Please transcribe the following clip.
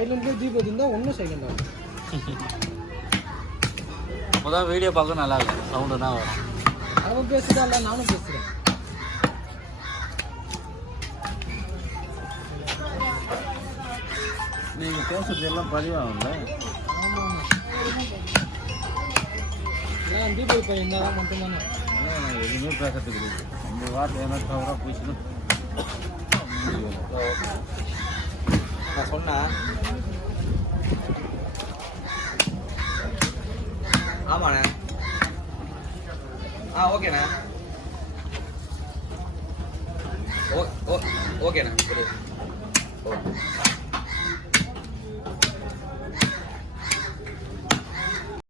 சைலண்ட்லேயே தீபம் இருந்தால் ஒன்றும் சைலண்ட் ஆகும். அப்போதான் வீடியோ பார்க்க நல்லா இருக்கும், சவுண்டு தான் வரும். அவன் பேசுதா இல்லை நானும் பேசுகிறேன். நீங்கள் பேசுறது எல்லாம் பதிவாகும்ல. ஆமாம் ஏன் தீபம் இப்போ என்ன தான் மட்டும்தானே எதுவுமே பேசுறதுக்கு இருக்குது. இந்த வார்த்தை என்ன தவிர போயிடுச்சுன்னு நான் சொன்னேன். ஆமாண்ணே. ஓகேண்ணே. ஓகேண்ணே. ஓகே.